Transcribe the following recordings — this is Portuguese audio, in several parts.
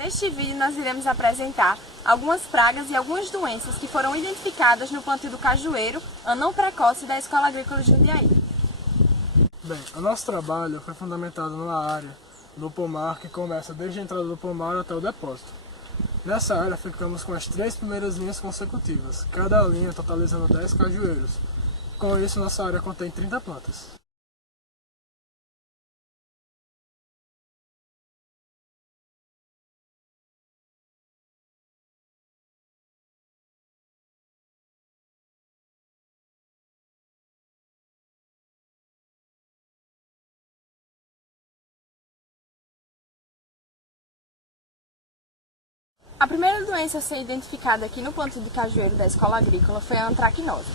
Neste vídeo nós iremos apresentar algumas pragas e algumas doenças que foram identificadas no plantio do cajueiro anão precoce da Escola Agrícola de Jundiaí. Bem, o nosso trabalho foi fundamentado numa área do pomar que começa desde a entrada do pomar até o depósito. Nessa área ficamos com as 3 primeiras linhas consecutivas, cada linha totalizando 10 cajueiros. Com isso, nossa área contém 30 plantas. A primeira doença a ser identificada aqui no plantio de cajueiro da Escola Agrícola foi a antracnose.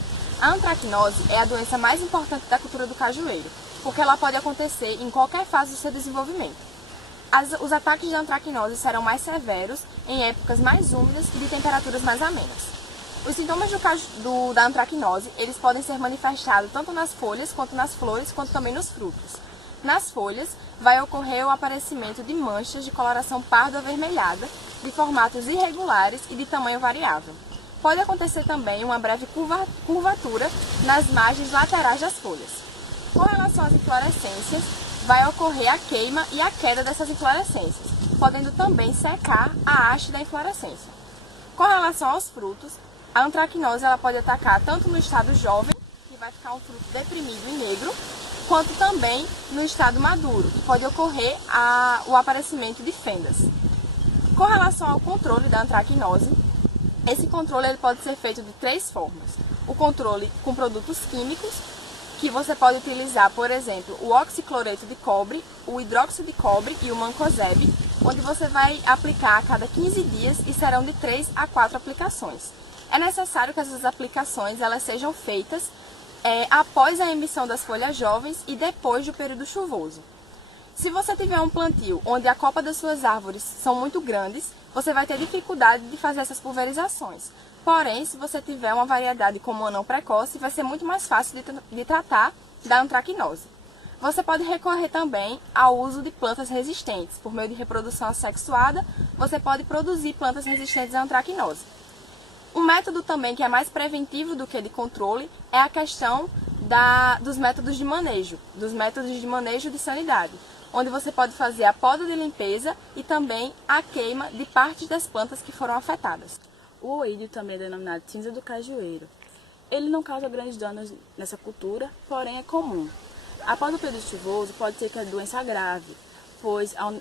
A antracnose é a doença mais importante da cultura do cajueiro, porque ela pode acontecer em qualquer fase do seu desenvolvimento. Os ataques de antracnose serão mais severos em épocas mais úmidas e de temperaturas mais amenas. Os sintomas da antracnose eles podem ser manifestados tanto nas folhas, quanto nas flores, quanto também nos frutos. Nas folhas, vai ocorrer o aparecimento de manchas de coloração pardo-avermelhada, de formatos irregulares e de tamanho variável. Pode acontecer também uma breve curvatura nas margens laterais das folhas. Com relação às inflorescências, vai ocorrer a queima e a queda dessas inflorescências, podendo também secar a haste da inflorescência. Com relação aos frutos, a antracnose ela pode atacar tanto no estado jovem, que vai ficar um fruto deprimido e negro, quanto também no estado maduro, que pode ocorrer o aparecimento de fendas. Com relação ao controle da antracnose, esse controle ele pode ser feito de 3 formas. O controle com produtos químicos, que você pode utilizar, por exemplo, o oxicloreto de cobre, o hidróxido de cobre e o mancozeb, onde você vai aplicar a cada 15 dias e serão de 3 a 4 aplicações. É necessário que essas aplicações elas sejam feitas após a emissão das folhas jovens e depois do período chuvoso. Se você tiver um plantio onde a copa das suas árvores são muito grandes, você vai ter dificuldade de fazer essas pulverizações. Porém, se você tiver uma variedade como o anão precoce, vai ser muito mais fácil de tratar da antracnose. Você pode recorrer também ao uso de plantas resistentes. Por meio de reprodução assexuada, você pode produzir plantas resistentes à antracnose. Um método também que é mais preventivo do que de controle é a questão dos métodos de manejo de sanidade, onde você pode fazer a poda de limpeza e também a queima de partes das plantas que foram afetadas. O oídio também é denominado cinza do cajueiro. Ele não causa grandes danos nessa cultura, porém é comum. Após o período chuvoso, pode ser que a doença agrave, pois a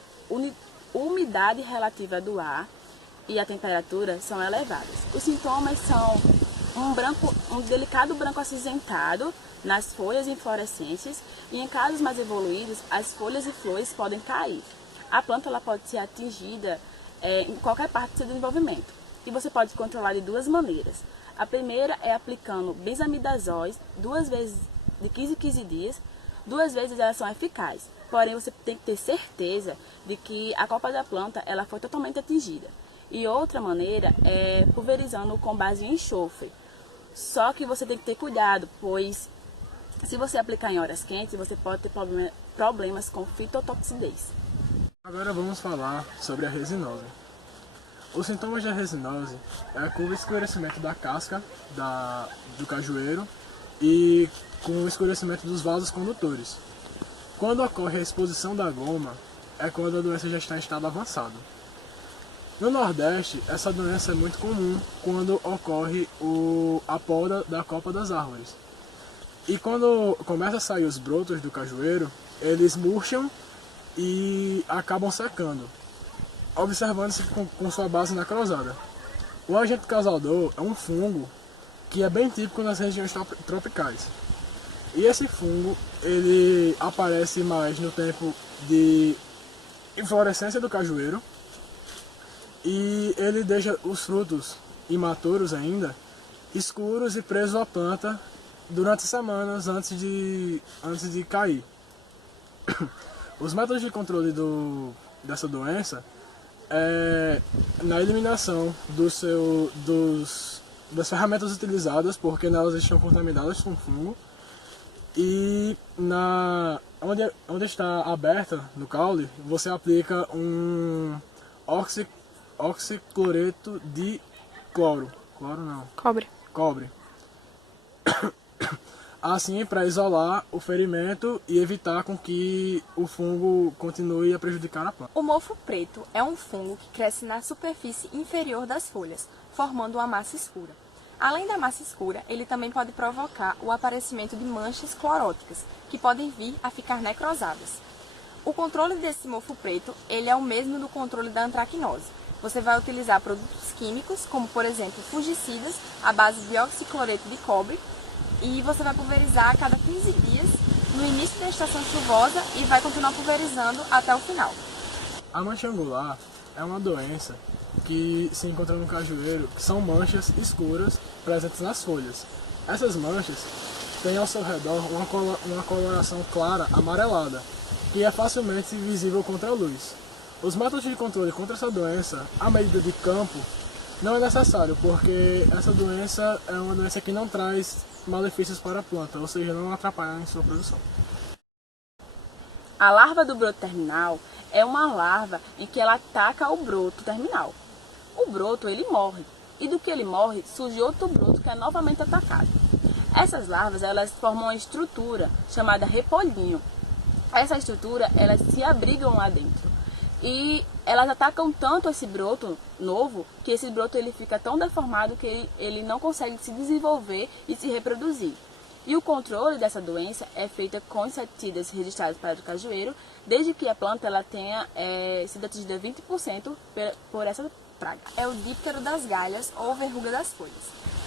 umidade relativa do ar e a temperatura são elevadas. Os sintomas são um delicado branco acinzentado nas folhas e inflorescências e em casos mais evoluídos, as folhas e flores podem cair. A planta ela pode ser atingida em qualquer parte do seu desenvolvimento e você pode controlar de 2 maneiras. A primeira é aplicando benzimidazóis 2 vezes de 15 em 15 dias, 2 vezes elas são eficazes, porém você tem que ter certeza de que a copa da planta ela foi totalmente atingida. E outra maneira é pulverizando com base em enxofre. Só que você tem que ter cuidado, pois se você aplicar em horas quentes, você pode ter problemas com fitotoxidez. Agora vamos falar sobre a resinose. Os sintomas da resinose é com o escurecimento da casca do cajueiro e com o escurecimento dos vasos condutores. Quando ocorre a exposição da goma, é quando a doença já está em estado avançado. No Nordeste, essa doença é muito comum quando ocorre a poda da copa das árvores. E quando começa a sair os brotos do cajueiro, eles murcham e acabam secando, observando-se com sua base necrosada. O agente causador é um fungo que é bem típico nas regiões tropicais. E esse fungo ele aparece mais no tempo de inflorescência do cajueiro, e ele deixa os frutos imaturos ainda, escuros e presos à planta durante semanas antes de cair. Os métodos de controle dessa doença é na eliminação das ferramentas utilizadas, porque nelas estão contaminadas com fungo, e onde está aberta no caule, você aplica oxicloreto de cloro. Cloro não. Cobre. Assim, para isolar o ferimento e evitar com que o fungo continue a prejudicar a planta. O mofo preto é um fungo que cresce na superfície inferior das folhas, formando uma massa escura. Além da massa escura, ele também pode provocar o aparecimento de manchas cloróticas, que podem vir a ficar necrosadas. O controle desse mofo preto, ele é o mesmo do controle da antracnose. Você vai utilizar produtos químicos, como por exemplo fungicidas, à base de oxicloreto de cobre, e você vai pulverizar a cada 15 dias no início da estação chuvosa e vai continuar pulverizando até o final. A mancha angular é uma doença que se encontra no cajueiro, que são manchas escuras presentes nas folhas. Essas manchas têm ao seu redor uma coloração clara amarelada, que é facilmente visível contra a luz. Os métodos de controle contra essa doença, a medida de campo, não é necessário, porque essa doença é uma doença que não traz malefícios para a planta, ou seja, não atrapalha em sua produção. A larva do broto terminal é uma larva em que ela ataca o broto terminal. O broto ele morre, e do que ele morre surge outro broto que é novamente atacado. Essas larvas elas formam uma estrutura chamada repolhinho. Essa estrutura elas se abrigam lá dentro. E elas atacam tanto esse broto novo que esse broto ele fica tão deformado que ele não consegue se desenvolver e se reproduzir. E o controle dessa doença é feito com inseticidas registrados para o cajueiro, desde que a planta ela tenha sido atingida 20% por essa praga. É o díptero das galhas ou verruga das folhas.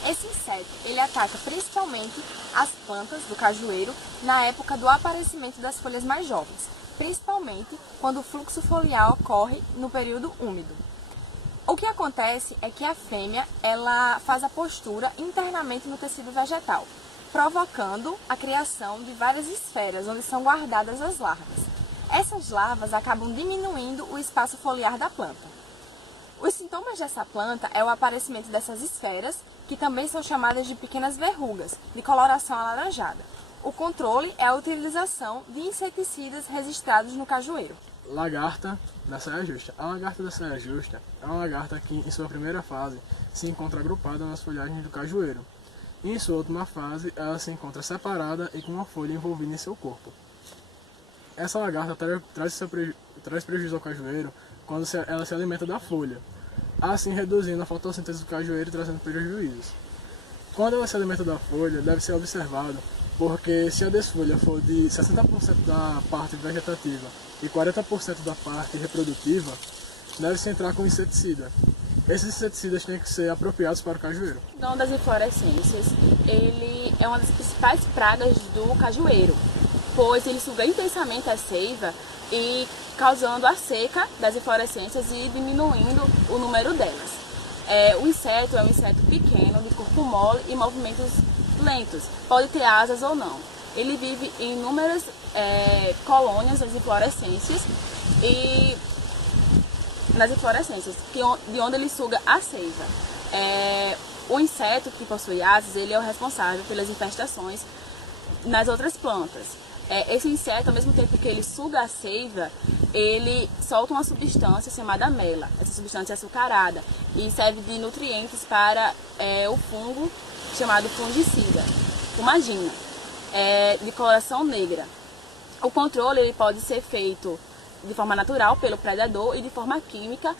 Esse inseto ele ataca principalmente as plantas do cajueiro na época do aparecimento das folhas mais jovens, principalmente quando o fluxo foliar ocorre no período úmido. O que acontece é que a fêmea ela faz a postura internamente no tecido vegetal, provocando a criação de várias esferas onde são guardadas as larvas. Essas larvas acabam diminuindo o espaço foliar da planta. Os sintomas dessa planta é o aparecimento dessas esferas, que também são chamadas de pequenas verrugas, de coloração alaranjada. O controle é a utilização de inseticidas registrados no cajueiro. Lagarta da saia justa. A lagarta da saia justa é uma lagarta que, em sua primeira fase, se encontra agrupada nas folhagens do cajueiro. E, em sua última fase, ela se encontra separada e com uma folha envolvida em seu corpo. Essa lagarta traz prejuízo ao cajueiro quando ela se alimenta da folha, assim reduzindo a fotossíntese do cajueiro e trazendo prejuízos. Quando ela se alimenta da folha, deve ser observado, porque se a desfolha for de 60% da parte vegetativa e 40% da parte reprodutiva, deve-se entrar com inseticida. Esses inseticidas têm que ser apropriados para o cajueiro. O dom das inflorescências, ele é uma das principais pragas do cajueiro, pois ele suga intensamente a seiva e causando a seca das inflorescências e diminuindo o número delas. O inseto é um inseto pequeno, de corpo mole e movimentos lentos, pode ter asas ou não. Ele vive em inúmeras colônias das inflorescências e nas inflorescências, de onde ele suga a seiva. O inseto que possui asas, ele é o responsável pelas infestações nas outras plantas. Esse inseto, ao mesmo tempo que ele suga a seiva, ele solta uma substância chamada mela. Essa substância é açucarada e serve de nutrientes para o fungo chamado fungicida, fumagina, de coloração negra. O controle ele pode ser feito de forma natural pelo predador e de forma química